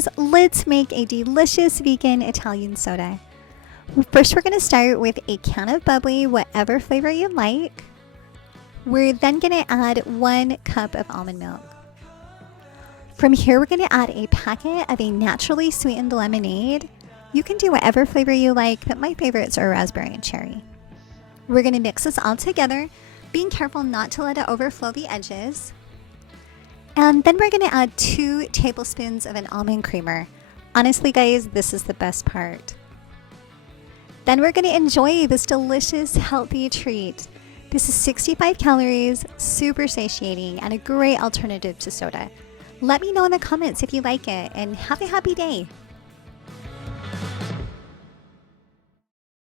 guys, let's make a delicious vegan Italian soda. First, we're going to start with a can of bubbly, whatever flavor you like. We're then going to add 1 cup of almond milk. From here, we're going to add a packet of a naturally sweetened lemonade. You can do whatever flavor you like, but my favorites are raspberry and cherry. We're going to mix this all together, being careful not to let it overflow the edges. And then we're going to add 2 tablespoons of an almond creamer. Honestly, guys, this is the best part. Then we're going to enjoy this delicious, healthy treat. This is 65 calories, super satiating, and a great alternative to soda. Let me know in the comments if you like it, and have a happy day.